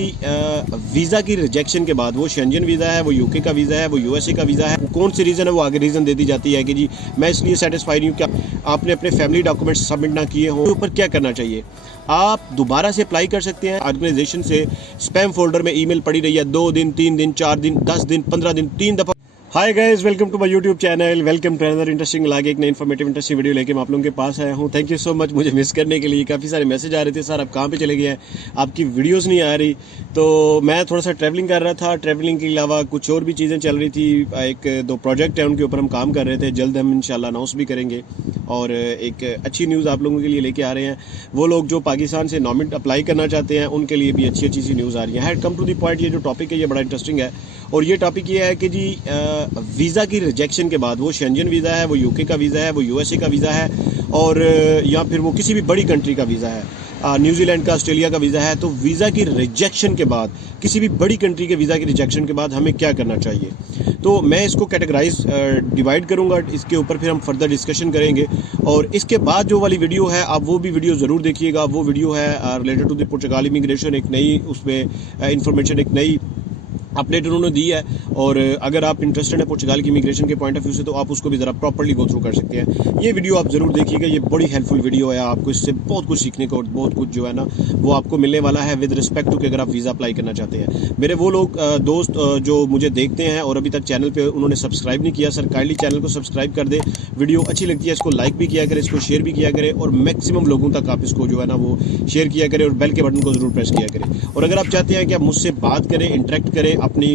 Visa की rejection के बाद, वो शेंजन वीज़ा है, वो यूके का वीज़ा है, वो यूएसए का वीज़ा है, कौन सी रीज़न है वो आगे रीज़न दे दी जाती है कि जी मैं इसलिए सेटिस्फाइड नहीं हूँ कि आपने अपने फैमिली डॉक्यूमेंट्स सबमिट ना किए हों। ऊपर क्या करना चाहिए, आप दोबारा से अप्लाई कर सकते हैं। ऑर्गेनाइजेशन से स्पैम फोल्डर में ईमेल पड़ी रही है 2 दिन 3 दिन 4 दिन 10 दिन 15 दिन 3 दफ़ा। Hi guys, welcome to my YouTube channel, welcome to another interesting लागे एक नई इन्फॉर्मेटिव इंटरेस्टिंग वीडियो लेके मैं आप लोगों के पास आया हूँ। थैंक यू सो मच मुझे मिस करने के लिए। काफ़ी सारे मैसेज आ रहे थे, सर आप कहाँ पे चले गए हैं, आपकी वीडियोस नहीं आ रही। तो मैं थोड़ा सा ट्रैवलिंग कर रहा था, ट्रैवलिंग के अलावा कुछ और भी चीज़ें चल रही थी। एक दो प्रोजेक्ट है उनके ऊपर हम काम कर रहे थे, जल्द हम इंशाल्लाह अनाउंस भी करेंगे। और एक अच्छी न्यूज़ आप लोगों के लिए लेके आ रहे हैं। वो लोग जो पाकिस्तान से नॉमिनेट अप्लाई करना चाहते हैं उनके लिए भी अच्छी अच्छी सी न्यूज़ आ रही है। कम टू द पॉइंट, ये जो टॉपिक है ये बड़ा इंटरेस्टिंग है। और ये टॉपिक ये है कि जी वीज़ा की रिजेक्शन के बाद, वो शेंजन वीज़ा है, वो यूके का वीज़ा है, वो यूएसए का वीज़ा है, और या फिर वो किसी भी बड़ी कंट्री का वीज़ा है, न्यूजीलैंड का, ऑस्ट्रेलिया का वीज़ा है। तो वीज़ा की रिजेक्शन के बाद, किसी भी बड़ी कंट्री के वीज़ा की रिजेक्शन के बाद हमें क्या करना चाहिए, तो मैं इसको कैटेगराइज डिवाइड करूंगा। इसके ऊपर फिर हम फर्दर डिस्कशन करेंगे। और इसके बाद जो वाली वीडियो है, आप वो भी वीडियो ज़रूर देखिएगा। वो वीडियो है related to the Portugal immigration, एक नई उसमें इंफॉर्मेशन, एक नई अपडेट उन्होंने दी है। और अगर आप इंटरेस्टेड है पुर्तगाल की इमिग्रेशन के पॉइंट ऑफ व्यू से, तो आप उसको भी ज़रा प्रॉपर्ली गो थ्रू कर सकते हैं। ये वीडियो आप ज़रूर देखिएगा, ये बड़ी हेल्पफुल वीडियो है। आपको इससे बहुत कुछ सीखने को और बहुत कुछ जो है ना वो आपको मिलने वाला है विद रिस्पेक्ट टू कि अगर आप वीज़ा अप्लाई करना चाहते हैं। मेरे वो लोग दोस्त जो मुझे देखते हैं और अभी तक चैनल पर उन्होंने सब्सक्राइब नहीं किया, सर काइंडली चैनल को सब्सक्राइब कर दे। वीडियो अच्छी लगती है इसको लाइक भी किया करें, इसको शेयर भी किया करें, और मैक्सिमम लोगों तक आप इसको जो है ना वो शेयर किया करें, और बेल के बटन को ज़रूर प्रेस किया करें। और अगर आप चाहते हैं कि आप मुझसे बात करें, इंटरेक्ट करें, अपनी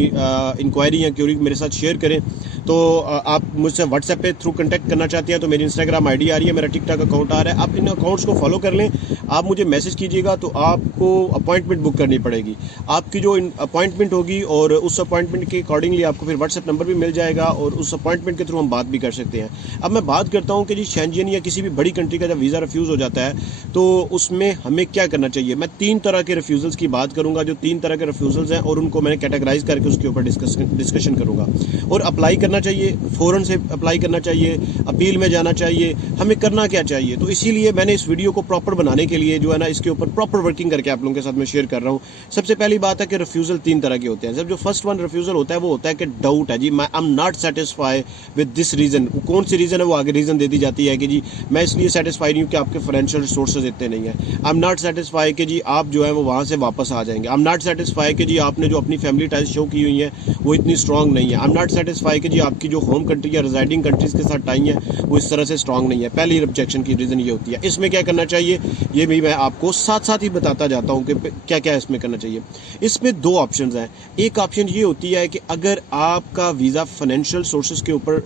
इंक्वायरी या क्यूरी मेरे साथ शेयर करें, तो आप मुझसे व्हाट्सएप पे थ्रू कांटेक्ट करना चाहते हैं तो मेरी इंस्टाग्राम आईडी आ रही है, मेरा टिकटॉक अकाउंट आ रहा है, आप इन अकाउंट्स को फॉलो कर लें। आप मुझे मैसेज कीजिएगा तो आपको अपॉइंटमेंट बुक करनी पड़ेगी। आपकी जो अपॉइंटमेंट होगी और उस अपॉइंटमेंट के अकॉर्डिंगली आपको फिर व्हाट्सएप नंबर भी मिल जाएगा, और उस अपॉइंटमेंट के थ्रू हम बात भी कर सकते हैं। अब मैं बात करता हूँ कि जी शेंजन या किसी भी बड़ी कंट्री का जब वीज़ा रिफ्यूज़ हो जाता है तो उसमें हमें क्या करना चाहिए। मैं 3 तरह के रिफ्यूज़ल्स की बात करूँगा, जो 3 तरह के रिफ्यूज़ल्स हैं, और उनको मैंने कैटेगराइज करके उसके ऊपर डिस्कशन करूँगा। और अप्लाई करना चाहिए, फ़ौरन से अप्लाई करना चाहिए, अपील में जाना चाहिए, हमें करना क्या चाहिए। तो इसीलिए मैंने इस वीडियो को प्रॉपर बनाने के लिए जो है ना इसके ऊपर प्रॉपर वर्किंग करके आप लोगों के साथ मैं शेयर कर रहा हूँ। सबसे पहली बात है कि रिफ्यूज़ल 3 तरह के होते हैं। जब जो फर्स्ट वन रिफ्यूज़ल होता है वो होता है कि डाउट है, जी मैं I am not satisfy with this reason. कौन सी रीज़न है वो आगे रीज़न दे दी जाती है कि जी मैं इसलिए सेटिस्फाई नहीं हूँ कि आपके फाइनेंशियल रिसोर्सेज इतने नहीं है। आई एम नॉट सेटिस्फाई कि जी आप जो है वो वहाँ से वापस आ जाएंगे। आई एम नॉट सेटिस्फाई कि जी आपने जो अपनी फैमिली टाइज शो की हुई है वो इतनी स्ट्रॉन्ग नहीं है। आई एम नॉट सेटिस्फाई कि जी आपकी जो होम कंट्री या रिजाइडिंग कंट्रीज़ के साथ टाई है वो इस तरह से स्ट्रॉन्ग नहीं है। पहली रिजेक्शन की रीज़न ये होती है। इसमें क्या करना चाहिए ये भी मैं आपको साथ साथ ही बताता जाता हूँ कि क्या क्या इसमें करना चाहिए। इसमें 2 ऑप्शंस हैं। एक ऑप्शन ये होती है कि अगर आपका वीज़ा फाइनेंशियल सोर्सेज के ऊपर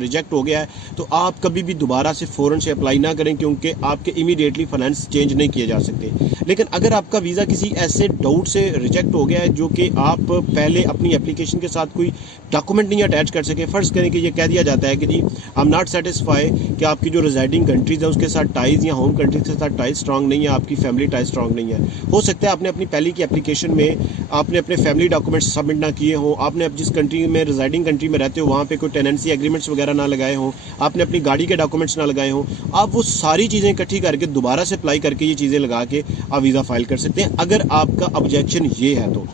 रिजेक्ट हो गया है तो आप कभी भी दोबारा से फ़ौरन से अप्लाई ना करें, क्योंकि आपके इमीडिएटली फाइनेंस चेंज नहीं किए जा सकते। लेकिन अगर आपका वीज़ा किसी ऐसे डाउट से रिजेक्ट हो गया है जो कि आप पहले अपनी एप्लीकेशन के साथ कोई डॉक्यूमेंट नहीं अटैच कर सके, फ़र्ज़ करें कि ये कह दिया जाता है कि जी आई एम नॉट सेटिस्फाई कि आपकी जो रिजाइडिंग कंट्रीज़ है उसके साथ टाइज़ या होम कंट्रीज के साथ टाइज स्ट्रॉन्ग नहीं है, आपकी फैमिली टाइज स्ट्रॉन्ग नहीं है। हो सकता है आपने अपनी पहले की एप्लीकेशन में आपने अपने फैमिली डॉक्यूमेंट्स सबमिट ना किए हों, आपने जिस कंट्री में रिजाइडिंग कंट्री में रहते हो वहाँ पे कोई टेनेंसी एग्रीमेंट्स वगैरह ना लगाए हों, आपने अपनी गाड़ी के डॉक्यूमेंट्स ना लगाए हों। आप वो सारी चीज़ें इकट्ठी करके दोबारा से अप्लाई करके ये चीज़ें लगा के आप वीज़ा फाइल कर सकते हैं, अगर आपका ऑब्जेक्शन ये है तो।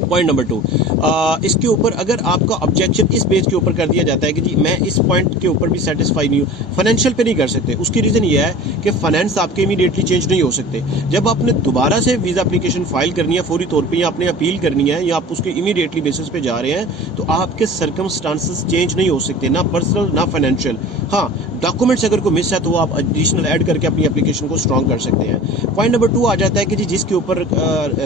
पॉइंट नंबर 2, इसके ऊपर अगर आपका ऑब्जेक्शन इस बेस के ऊपर कर दिया जाता है कि जी मैं इस पॉइंट के ऊपर भी सेटिस्फाई नहीं हूँ, फाइनेंशियल पे नहीं कर सकते। उसकी रीज़न ये है कि फाइनेंस आपके इमीडिएटली चेंज नहीं हो सकते। जब आपने दोबारा से वीज़ा एप्लीकेशन फाइल करनी है फौरी तौर पे, या आपने अपील करनी है, या आप उसके इमीडिएटली बेसिस पे जा रहे हैं, तो आपके सर्कमस्टांसेस चेंज नहीं हो सकते, ना पर्सनल ना फाइनेंशियल। हाँ, डॉक्यूमेंट्स अगर कोई मिस है तो वो आप एडिशनल ऐड करके अपनी एप्लीकेशन को स्ट्रॉन्ग कर सकते हैं। पॉइंट नंबर 2 आ जाता है कि जी जिसके ऊपर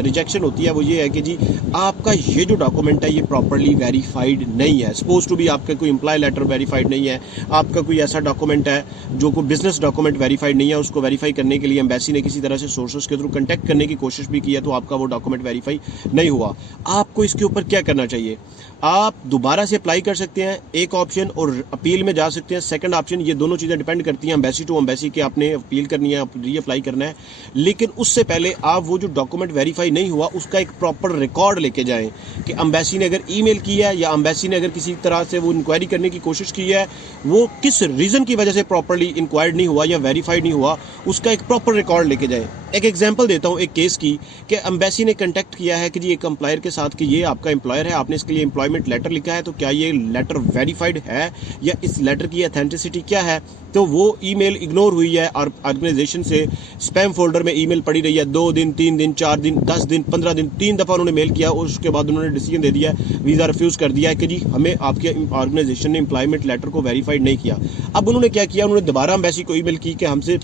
रिजेक्शन होती है वो ये है कि जी आपका ये जो डॉक्यूमेंट है ये प्रॉपर्ली वेरीफाइड नहीं है। सपोज टू भी आपका कोई एम्प्लॉय लेटर वेरीफाइड नहीं है, आपका कोई ऐसा डॉक्यूमेंट है जो कोई बिजनेस डॉक्यूमेंट वेरीफाइड नहीं है, उसको वेरीफाई करने के लिए एम्बेसी ने किसी तरह से सोर्सेज के थ्रू कॉन्टैक्ट करने की कोशिश भी की है तो आपका वो डॉक्यूमेंट वेरीफाई नहीं हुआ। आपको इसके ऊपर क्या करना चाहिए, आप दोबारा से अप्लाई कर सकते हैं एक ऑप्शन, और अपील में जा सकते हैं सेकंड ऑप्शन। ये दोनों चीज़ें डिपेंड करती हैं एम्बेसी टू एम्बेसी कि आपने अपील करनी है, री अप्लाई करना है। लेकिन उससे पहले आप वो जो डॉक्यूमेंट वेरीफाई नहीं हुआ उसका एक प्रॉपर रिकॉर्ड लेके जाएं कि एम्बेसी ने अगर ईमेल की है या एम्बेसी ने अगर किसी तरह से वो इंक्वायरी करने की कोशिश की है, वो किस रीज़न की वजह से प्रॉपरली इंक्वायर्ड नहीं हुआ या वेरीफाइड नहीं हुआ, उसका एक प्रॉपर रिकॉर्ड लेके जाएं। एक एग्जांपल देता हूँ एक केस की कि एम्बेसी ने कांटेक्ट किया है कि जी एक एम्प्लॉयर के साथ कि ये आपका एम्प्लॉयर है, आपने इसके लिए एम्प्लॉयमेंट लेटर लिखा है, तो क्या ये लेटर वेरीफाइड है या इस लेटर की ऑथेंटिसिटी क्या है। तो वो ईमेल इग्नोर हुई है और ऑर्गेनाइजेशन से स्पैम फोल्डर में ईमेल पड़ी रही है 2 दिन 3 दिन 4 दिन 10 दिन 15 दिन, 3 दफ़ा उन्होंने मेल किया। उसके बाद उन्होंने डिसीजन दे दिया, वीज़ा रिफ्यूज़ कर दिया है कि जी हमें आपके ऑर्गेनाइजेशन ने एम्प्लॉयमेंट लेटर को वेरीफाइड नहीं किया। अब उन्होंने क्या किया, उन्होंने दोबारा एम्बेसी को ईमेल की कि हमसे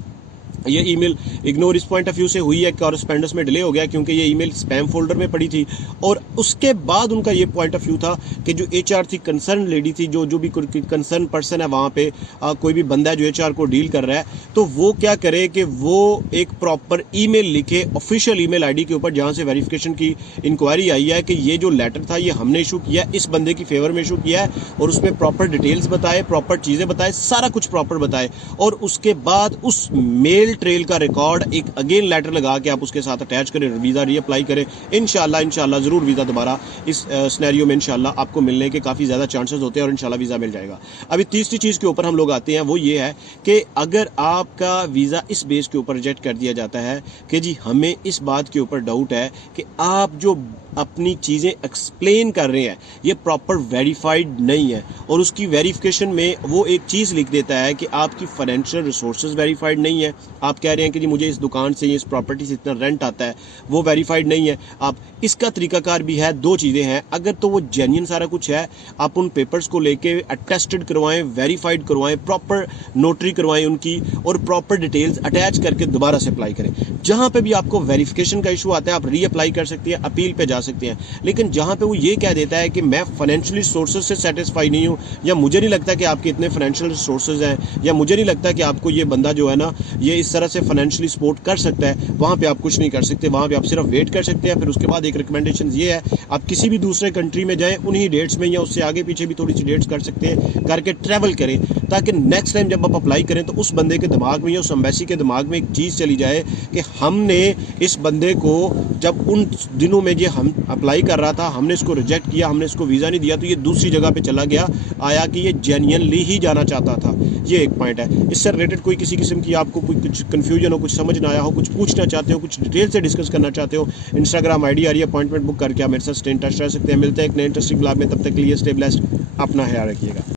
ये ईमेल इग्नोर इस पॉइंट ऑफ व्यू से हुई है, कॉरेस्पेंडेंस में डिले हो गया क्योंकि ये ईमेल स्पैम फोल्डर में पड़ी थी। और उसके बाद उनका ये पॉइंट ऑफ व्यू था कि जो एचआर थी, कंसर्न लेडी थी, जो भी कंसर्न पर्सन है वहाँ पे, कोई भी बंदा है जो एचआर को डील कर रहा है, तो वो क्या करे कि वो एक प्रॉपर ईमेल लिखे ऑफिशियल ईमेल आईडी के ऊपर जहाँ से वेरिफिकेशन की इंक्वायरी आई है कि ये जो लेटर था ये हमने इशू किया, इस बंदे की फेवर में इशू किया है, और उसमें प्रॉपर डिटेल्स बताए, प्रॉपर चीज़ें बताए, सारा कुछ प्रॉपर बताए। और उसके बाद उस मेल ट्रेल का रिकॉर्ड एक अगेन लेटर लगा के आप उसके साथ अटैच करें, वीज़ा रीअप्लाई करें। इंशाल्लाह ज़रूर वीज़ा दोबारा इस सिनेरियो में इंशाल्लाह आपको मिलने के काफ़ी ज़्यादा चांसेस होते हैं और इंशाल्लाह वीज़ा मिल जाएगा। अभी तीसरी चीज़ के ऊपर हम लोग आते हैं, वो ये है कि अगर आपका वीज़ा इस बेस के ऊपर रिजेक्ट कर दिया जाता है कि जी हमें इस बात के ऊपर डाउट है कि आप जो अपनी चीज़ें एक्सप्लेन कर रहे हैं ये प्रॉपर वेरीफाइड नहीं है, और उसकी वेरिफिकेशन में वो एक चीज़ लिख देता है कि आपकी फाइनेंशियल रिसोर्सेज वेरीफाइड नहीं है। आप कह रहे हैं कि जी मुझे इस दुकान से इस प्रॉपर्टी से इतना रेंट आता है, वो वेरीफाइड नहीं है। आप इसका तरीकाकार भी है, 2 चीज़ें हैं। अगर तो वो जेन्युइन सारा कुछ है, आप उन पेपर्स को लेके अटेस्टेड करवाएं, वेरीफाइड करवाएं, प्रॉपर नोटरी करवाएं उनकी, और प्रॉपर डिटेल्स अटैच करके दोबारा से अप्लाई करें। जहाँ पे भी आपको वेरिफिकेशन का इशू आता है आप रीअप्लाई कर सकते हैं, अपील पे जा सकते हैं। लेकिन जहाँ पे वो ये कह देता है कि मैं फाइनेंशियली सोर्सेज से सेटिस्फाई नहीं हूँ, या मुझे नहीं लगता कि आपके इतने फाइनेंशियल सोर्सेज हैं, या मुझे नहीं लगता कि आपको ये बंदा जो है ना ये इस तरह से फाइनेंशियली सपोर्ट कर सकता है, वहाँ पे आप कुछ नहीं कर सकते। वहाँ पे आप सिर्फ वेट कर सकते हैं। फिर उसके बाद एक रिकमेंडेशन ये है, आप किसी भी दूसरे कंट्री में जाएं, उन्हीं डेट्स में या उससे आगे पीछे भी थोड़ी सी डेट्स कर सकते हैं, करके ट्रैवल करें, ताकि नेक्स्ट टाइम जब आप अप्लाई करें तो उस बंदे के दिमाग में या उस एम्बेसी के दिमाग में एक चीज़ चली जाए कि हमने इस बंदे को जब उन दिनों में ये हम अप्लाई कर रहा था, हमने इसको रिजेक्ट किया, हमने इसको वीज़ा नहीं दिया, तो ये दूसरी जगह पे चला गया, आया कि ये जेन्युइनली ही जाना चाहता था। ये एक पॉइंट है। इससे रिलेटेड कोई किसी किस्म की आपको कोई कुछ कन्फ्यूजन हो, कुछ समझ ना आया हो, कुछ पूछना चाहते हो, कुछ डिटेल से डिस्कस करना चाहते हो, इंस्टाग्राम आईडी आ रही है, अपॉइंटमेंट बुक करके आप मेरे साथ स्टे इन टच रह सकते हैं। मिलते हैं एक नए इंटरेस्टिंग ब्लॉग में, तब तक के लिए स्टे ब्लेस्ड, अपना ख्याल रखिएगा।